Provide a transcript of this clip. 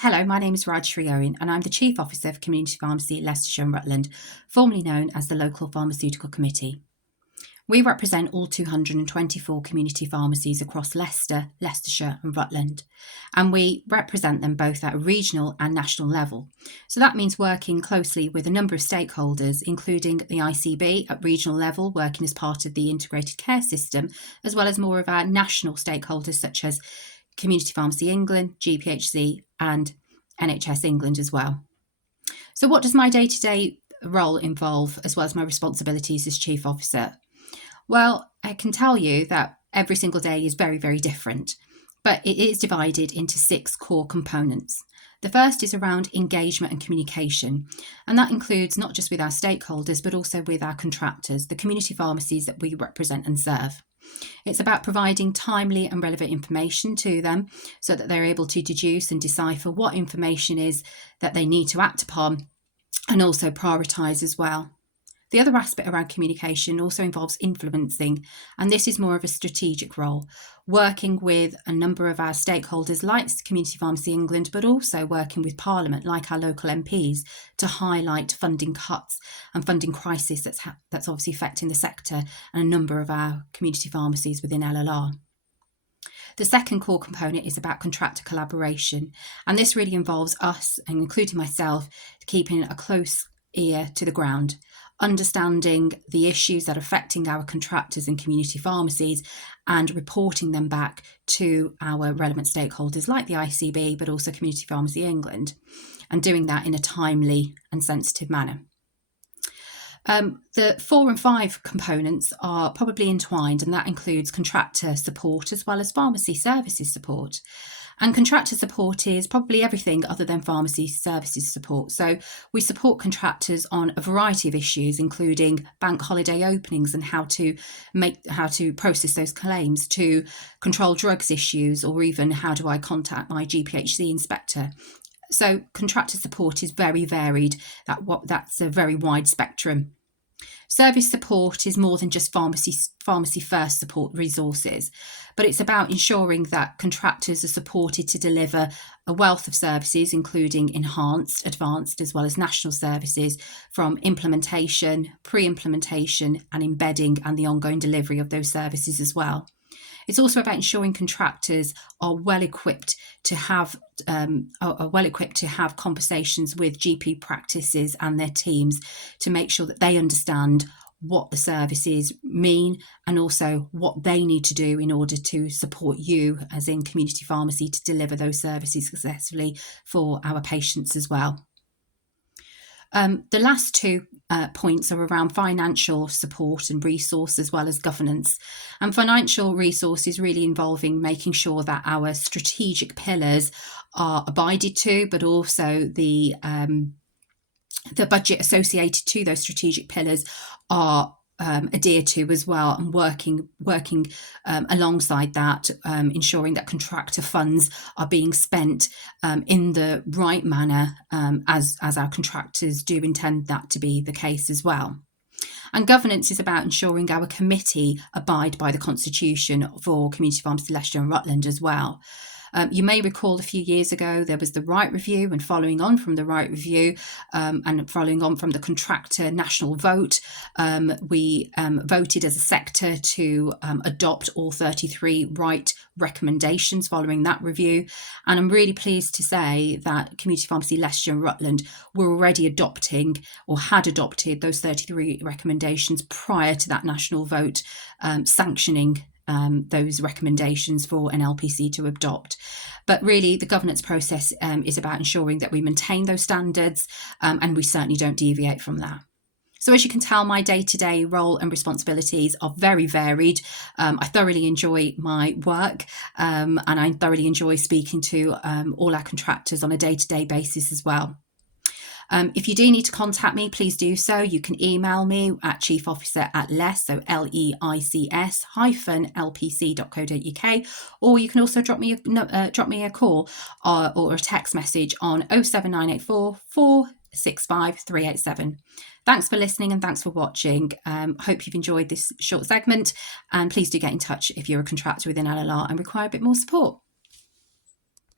Hello, my name is Rajshri Owen and I'm the Chief Officer for Community Pharmacy Leicestershire and Rutland, formerly known as the Local Pharmaceutical Committee. We represent all 224 community pharmacies across Leicester, Leicestershire and Rutland, and we represent them both at a regional and national level. So that means working closely with a number of stakeholders, including the ICB at regional level, working as part of the integrated care system, as well as more of our national stakeholders such as Community Pharmacy England, GPHC and NHS England as well. So what does my day-to-day role involve, as well as my responsibilities as Chief Officer? Well, I can tell you that every single day is very, very different, but it is divided into 6 core components. The first is around engagement and communication, and that includes not just with our stakeholders, but also with our contractors, the community pharmacies that we represent and serve. It's about providing timely and relevant information to them so that they're able to deduce and decipher what information is that they need to act upon and also prioritise as well. The other aspect around communication also involves influencing, and this is more of a strategic role, working with a number of our stakeholders like Community Pharmacy England, but also working with Parliament like our local MPs to highlight funding cuts and funding crisis that's obviously affecting the sector and a number of our community pharmacies within LLR. The second core component is about contractor collaboration, and this really involves us, and including myself, keeping a close ear to the ground, understanding the issues that are affecting our contractors and community pharmacies and reporting them back to our relevant stakeholders like the ICB, but also Community Pharmacy England, and doing that in a timely and sensitive manner. The 4 and 5 components are probably entwined, and that includes contractor support as well as pharmacy services support. And contractor support is probably everything other than pharmacy services support. So we support contractors on a variety of issues, including bank holiday openings and how to process those claims, to control drugs issues, or even how do I contact my GPHC inspector. So contractor support is very varied. That's a very wide spectrum. Service support is more than just pharmacy first support resources, but it's about ensuring that contractors are supported to deliver a wealth of services, including enhanced, advanced, as well as national services, from implementation, pre-implementation and embedding, and the ongoing delivery of those services as well. It's also about ensuring contractors are well equipped to have conversations with GP practices and their teams to make sure that they understand what the services mean and also what they need to do in order to support you, as in community pharmacy, to deliver those services successfully for our patients as well. The last 2 points are around financial support and resource, as well as governance. And financial resources really involving making sure that our strategic pillars are abided to, but also the budget associated to those strategic pillars are adhere to as well, and working alongside that, ensuring that contractor funds are being spent in the right manner, as our contractors do intend that to be the case as well. And governance is about ensuring our committee abide by the constitution for Community Pharmacy Leicestershire and Rutland as well. You may recall a few years ago there was the Right Review, and following on from the Right Review and following on from the contractor national vote, we voted as a sector to adopt all 33 right recommendations following that review. And I'm really pleased to say that Community Pharmacy Leicestershire and Rutland were already adopting, or had adopted, those 33 recommendations prior to that national vote sanctioning those recommendations for an LPC to adopt. But really the governance process is about ensuring that we maintain those standards, and we certainly don't deviate from that. So as you can tell, my day-to-day role and responsibilities are very varied. I thoroughly enjoy my work, and I thoroughly enjoy speaking to all our contractors on a day-to-day basis as well. If you do need to contact me, please do so. You can email me at chiefofficer@leic, so leics-lpc.co.uk, or you can also drop me a call or a text message on 07984 465 387. Thanks for listening and thanks for watching. Hope you've enjoyed this short segment, and please do get in touch if you're a contractor within LLR and require a bit more support.